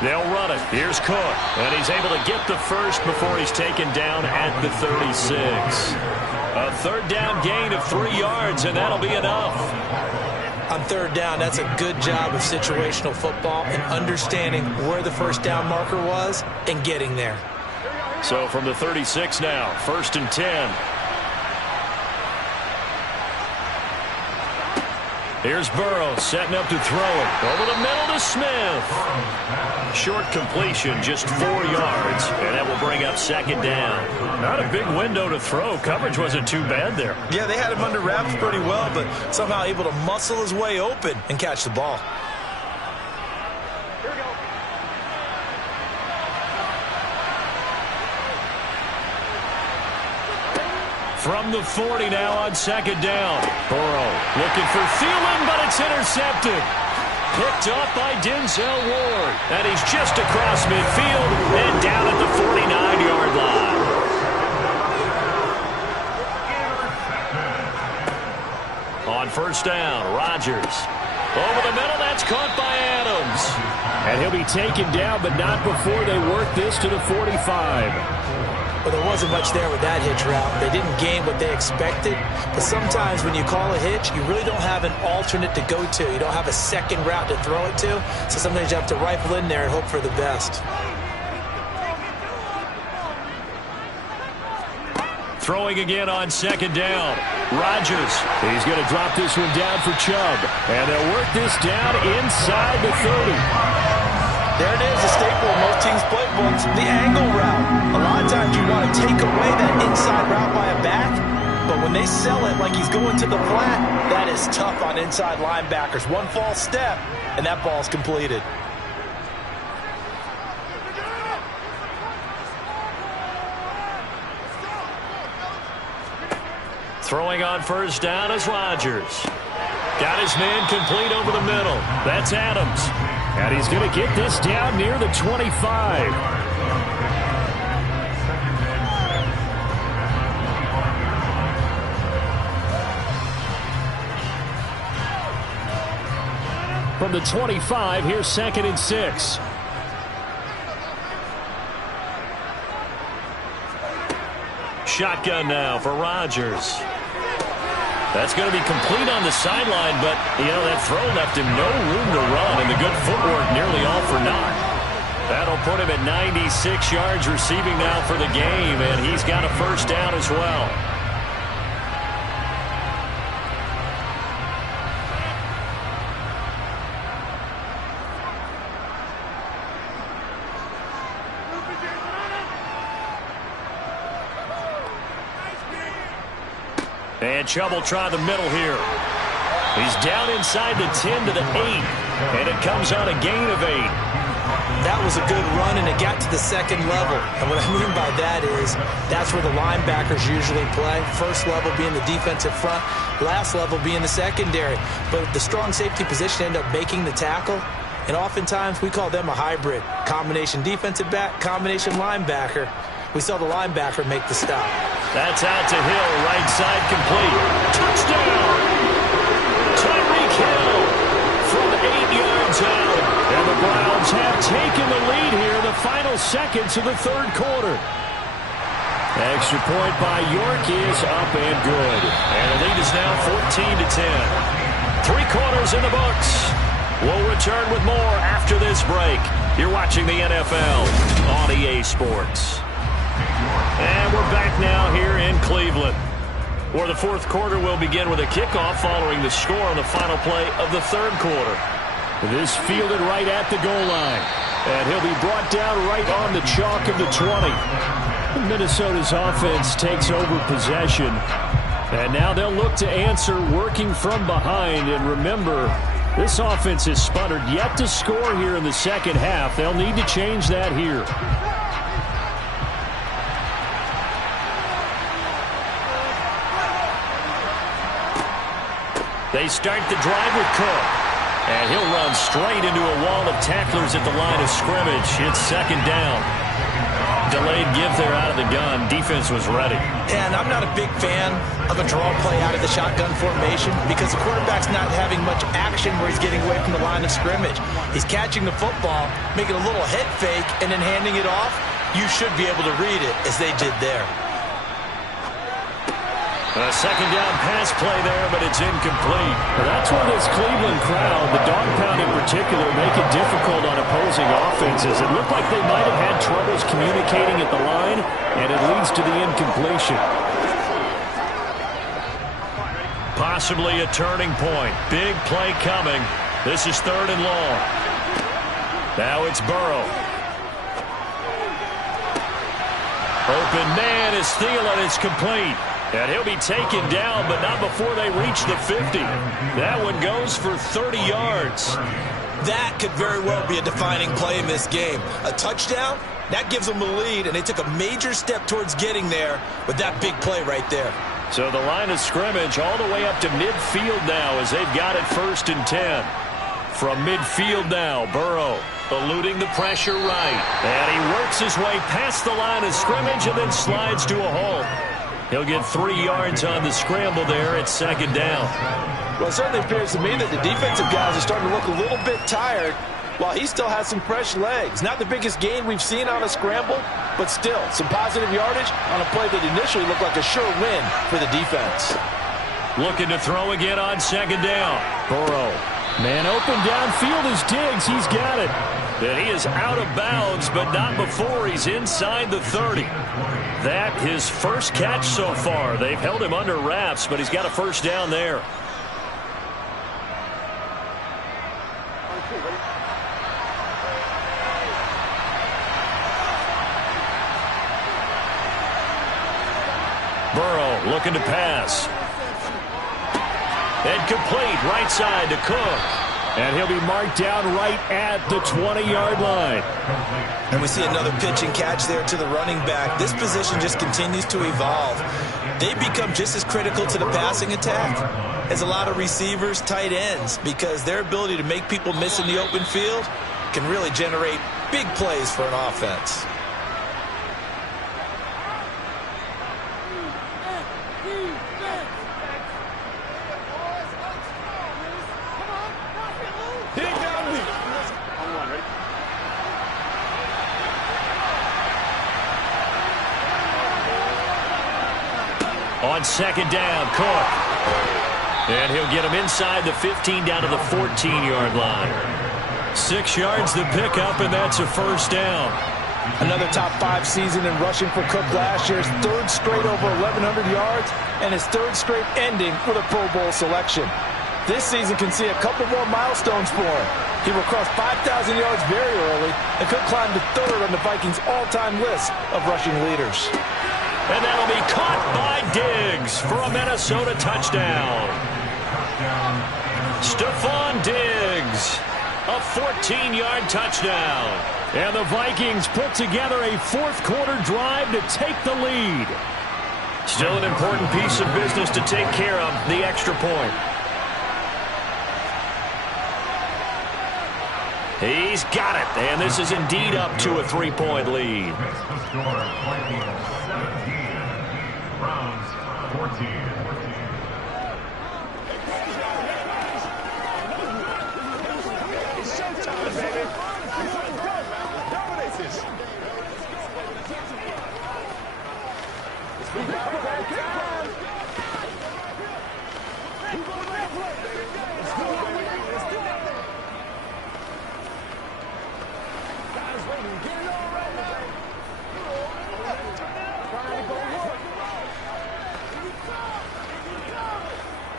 They'll run it. Here's Cook, and he's able to get the first before he's taken down at the 36. A third down gain of 3 yards, and that'll be enough. On third down, that's a good job of situational football and understanding where the first down marker was and getting there. So from the 36 now, 1st and 10. Here's Burrow setting up to throw it. Over the middle to Smith. Short completion, just 4 yards, and that will bring up 2nd down. Not a big window to throw. Coverage wasn't too bad there. Yeah, they had him under wraps pretty well, but somehow able to muscle his way open and catch the ball. Here we go. From the 40 now on 2nd down. Burrow looking for Thielen, but it's intercepted. Picked up by Denzel Ward. And he's just across midfield and down at the 49-yard line. On 1st down, Rodgers. Over the middle, that's caught by Adams. And he'll be taken down, but not before they work this to the 45. Well, there wasn't much there with that hitch route. They didn't gain what they expected. But sometimes when you call a hitch, you really don't have an alternate to go to. You don't have a second route to throw it to. So sometimes you have to rifle in there and hope for the best. Throwing again on second down. Rodgers. He's going to drop this one down for Chubb. And they'll work this down inside the 30. There it is, a staple of most teams' playbooks, the angle route. A lot of times you want to take away that inside route by a back, but when they sell it like he's going to the flat, that is tough on inside linebackers. One false step, and that ball's completed. Throwing on first down is Rodgers. Got his man complete over the middle. That's Adams. And he's going to get this down near the 25. From the 25, here's 2nd and 6. Shotgun now for Rodgers. That's going to be complete on the sideline, but, that throw left him no room to run, and the good footwork nearly all for naught. That'll put him at 96 yards receiving now for the game, and he's got a first down as well. And Chubb will try the middle here. He's down inside the 10 to the 8. And it comes on a gain of 8. That was a good run, and it got to the second level. And what I mean by that is that's where the linebackers usually play. First level being the defensive front, last level being the secondary. But the strong safety position ended up making the tackle. And oftentimes we call them a hybrid. Combination defensive back, combination linebacker. We saw the linebacker make the stop. That's out to Hill, right side complete. Touchdown! Tyreek Hill from 8 yards out. And the Browns have taken the lead here in the final seconds of the third quarter. Extra point by York is up and good. And the lead is now 14-10. 3 quarters in the books. We'll return with more after this break. You're watching the NFL on EA Sports. And we're back now here in Cleveland, where the fourth quarter will begin with a kickoff following the score on the final play of the third quarter. This fielded right at the goal line. And he'll be brought down right on the chalk of the 20. Minnesota's offense takes over possession. And now they'll look to answer working from behind. And remember, this offense has sputtered yet to score here in the second half. They'll need to change that here. They start the drive with Cook. And he'll run straight into a wall of tacklers at the line of scrimmage. It's second down. Delayed give there out of the gun. Defense was ready. And I'm not a big fan of a draw play out of the shotgun formation because the quarterback's not having much action where he's getting away from the line of scrimmage. He's catching the football, making a little head fake, and then handing it off. You should be able to read it as they did there. A second down pass play there, but it's incomplete. Well, that's where this Cleveland crowd, the dog pound in particular, make it difficult on opposing offenses. It looked like they might have had troubles communicating at the line, and it leads to the incompletion. Possibly a turning point. Big play coming. This is third and long. Now it's Burrow. Open man is Thielen. It's complete. And he'll be taken down, but not before they reach the 50. That one goes for 30 yards. That could very well be a defining play in this game. A touchdown, that gives them the lead, and they took a major step towards getting there with that big play right there. So the line of scrimmage all the way up to midfield now as they've got it 1st and 10. From midfield now, Burrow eluding the pressure right. And he works his way past the line of scrimmage and then slides to a halt. He'll get 3 yards on the scramble there at second down. Well, it certainly appears to me that the defensive guys are starting to look a little bit tired while he still has some fresh legs. Not the biggest gain we've seen on a scramble, but still some positive yardage on a play that initially looked like a sure win for the defense. Looking to throw again on second down. Burrow. Man open downfield is Diggs. He's got it. And he is out of bounds, but not before he's inside the 30. That his first catch so far. They've held him under wraps, but he's got a first down there. Burrow looking to pass. And complete right side to Cook. And he'll be marked down right at the 20-yard line. And we see another pitch and catch there to the running back. This position just continues to evolve. They become just as critical to the passing attack as a lot of receivers, tight ends, because their ability to make people miss in the open field can really generate big plays for an offense. On second down, Cook. And he'll get him inside the 15 down to the 14-yard line. 6 yards the pickup, and that's a first down. Another top 5 season in rushing for Cook last year. His 3rd straight over 1,100 yards, and his 3rd straight ending with a Pro Bowl selection. This season can see a couple more milestones for him. He will cross 5,000 yards very early and could climb to 3rd on the Vikings' all-time list of rushing leaders. And that'll be caught by Diggs for a Minnesota touchdown. Stephon Diggs, a 14-yard touchdown. And the Vikings put together a fourth-quarter drive to take the lead. Still an important piece of business to take care of, the extra point. He's got it, and this is indeed up to a 3-point lead. The score, Vikings 17, Browns 14. It's showtime, baby. Dominate this.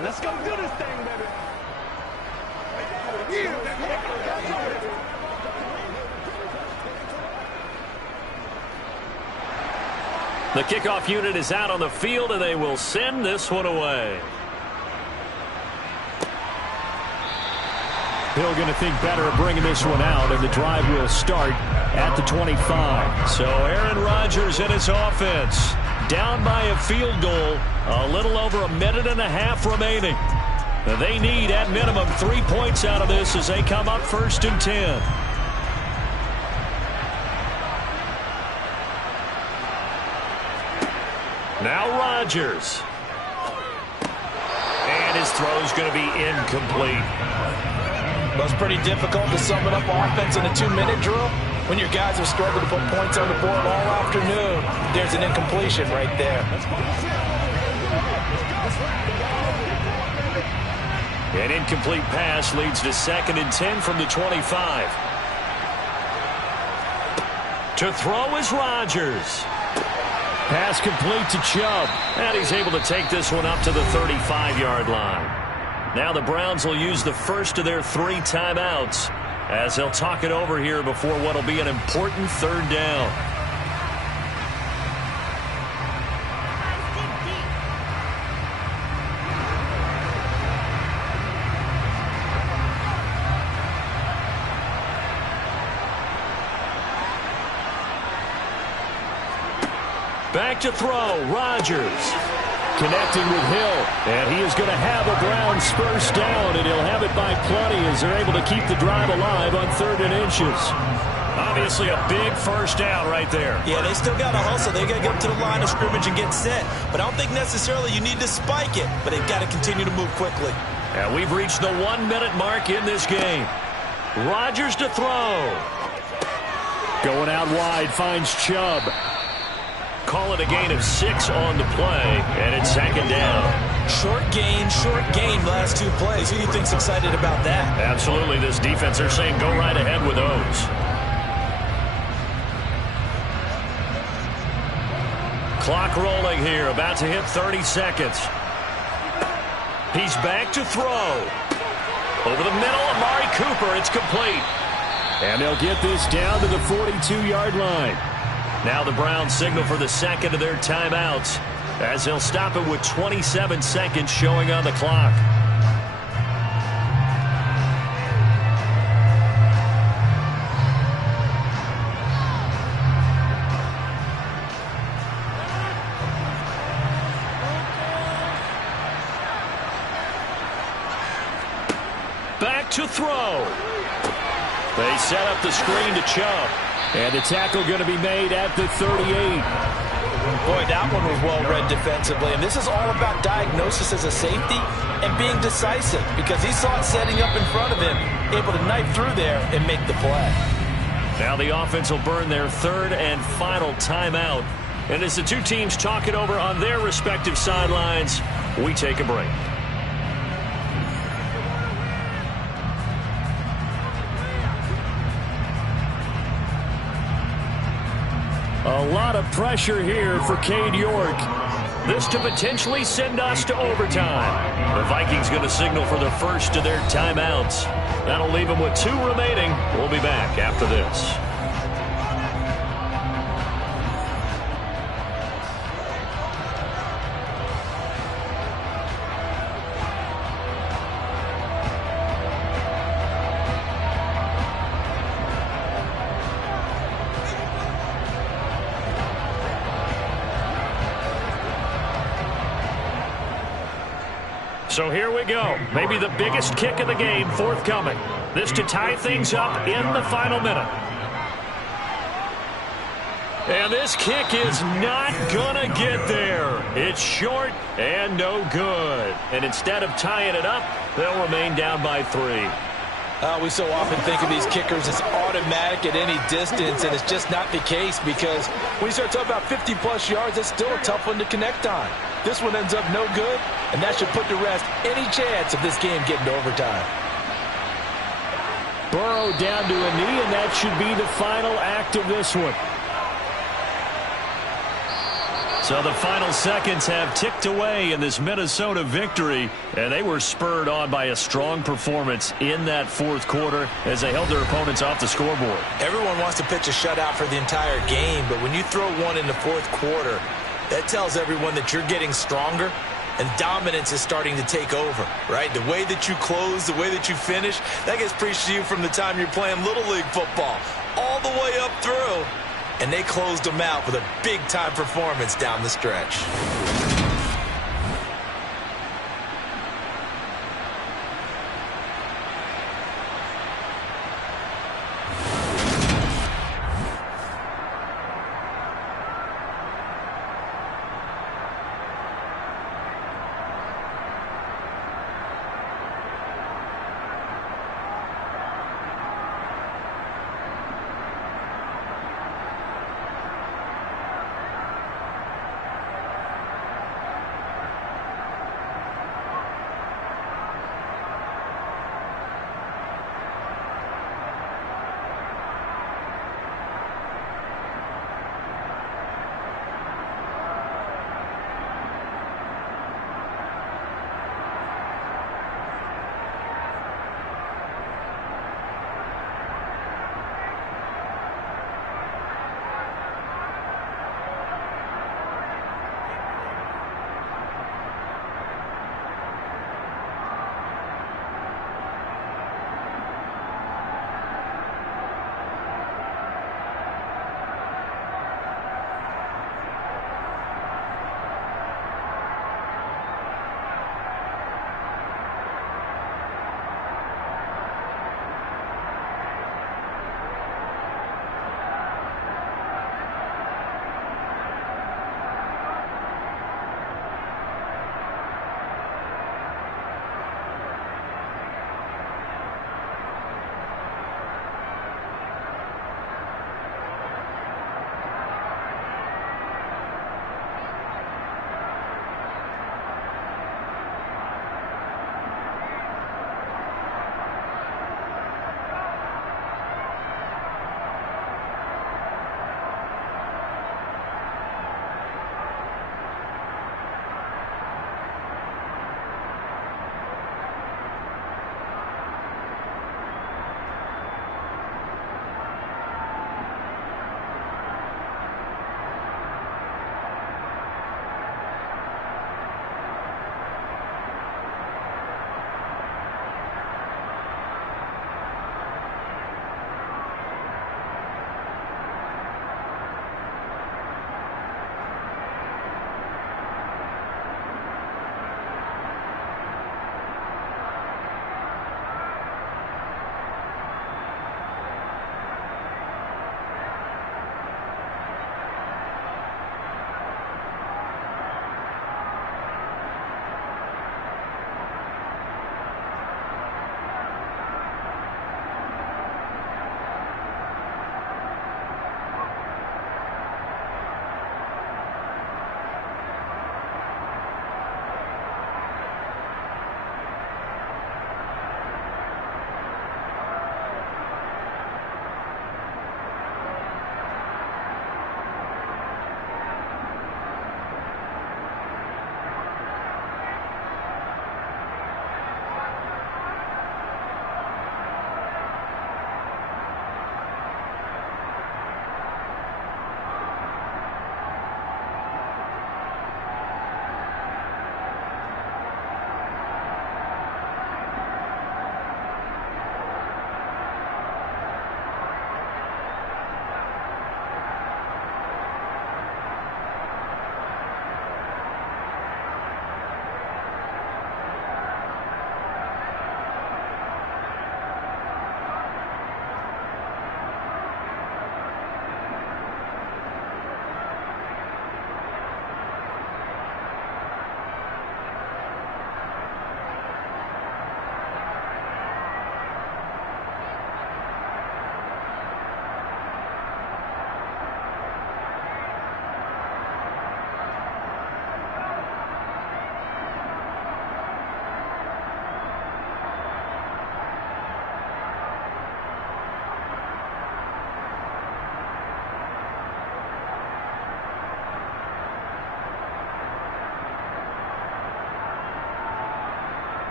Let's go do this thing, baby. The kickoff unit is out on the field, and they will send this one away. Hill going to think better of bringing this one out, and the drive will start at the 25. So Aaron Rodgers and his offense down by a field goal, a little over a minute and a half remaining. They need at minimum 3 points out of this as they come up 1st and 10. Now Rodgers. And his throw's going to be incomplete. Well, it's pretty difficult to sum it up offense in a 2-minute drill. When your guys have struggled to put points on the board all afternoon, there's an incompletion right there. An incomplete pass leads to 2nd and 10 from the 25. To throw is Rodgers. Pass complete to Chubb. And he's able to take this one up to the 35-yard line. Now the Browns will use the first of their 3 timeouts as they'll talk it over here before what will be an important 3rd down. Back to throw, Rodgers. Connecting with Hill, and he is going to have a Browns first down, and he'll have it by plenty as they're able to keep the drive alive on 3rd and inches. Obviously a big first down right there. Yeah, they still got to hustle. They got to get up to the line of scrimmage and get set. But I don't think necessarily you need to spike it, but they've got to continue to move quickly. And we've reached the 1-minute mark in this game. Rodgers to throw. Going out wide, finds Chubb. Call it a gain of 6 on the play, and it's second down. Short gain, last 2 plays. Who do you think's excited about that? Absolutely, this defense, they're saying go right ahead with those. Clock rolling here, about to hit 30 seconds. He's back to throw. Over the middle, Amari Cooper, it's complete. And they'll get this down to the 42-yard line. Now the Browns signal for the second of their timeouts as they'll stop it with 27 seconds showing on the clock. Back to throw. They set up the screen to Chubb. And the tackle going to be made at the 38. Boy, that one was well read defensively. And this is all about diagnosis as a safety and being decisive because he saw it setting up in front of him, able to knife through there and make the play. Now the offense will burn their third and final timeout. And as the two teams talk it over on their respective sidelines, we take a break. A lot of pressure here for Cade York. This to potentially send us to overtime. The Vikings going to signal for the first of their timeouts. That'll leave them with 2 remaining. We'll be back after this. So here we go. Maybe the biggest kick of the game forthcoming. This to tie things up in the final minute. And this kick is not gonna get there. It's short and no good. And instead of tying it up, they'll remain down by 3. We so often think of these kickers as automatic at any distance, and it's just not the case because when you start talking about 50-plus yards, it's still a tough one to connect on. This one ends up no good, and that should put to rest any chance of this game getting to overtime. Burrow down to a knee, and that should be the final act of this one. So the final seconds have ticked away in this Minnesota victory, and they were spurred on by a strong performance in that fourth quarter as they held their opponents off the scoreboard. Everyone wants to pitch a shutout for the entire game, but when you throw one in the fourth quarter, that tells everyone that you're getting stronger and dominance is starting to take over, right? The way that you close, the way that you finish, that gets preached to you from the time you're playing Little League football all the way up through. And they closed them out with a big-time performance down the stretch.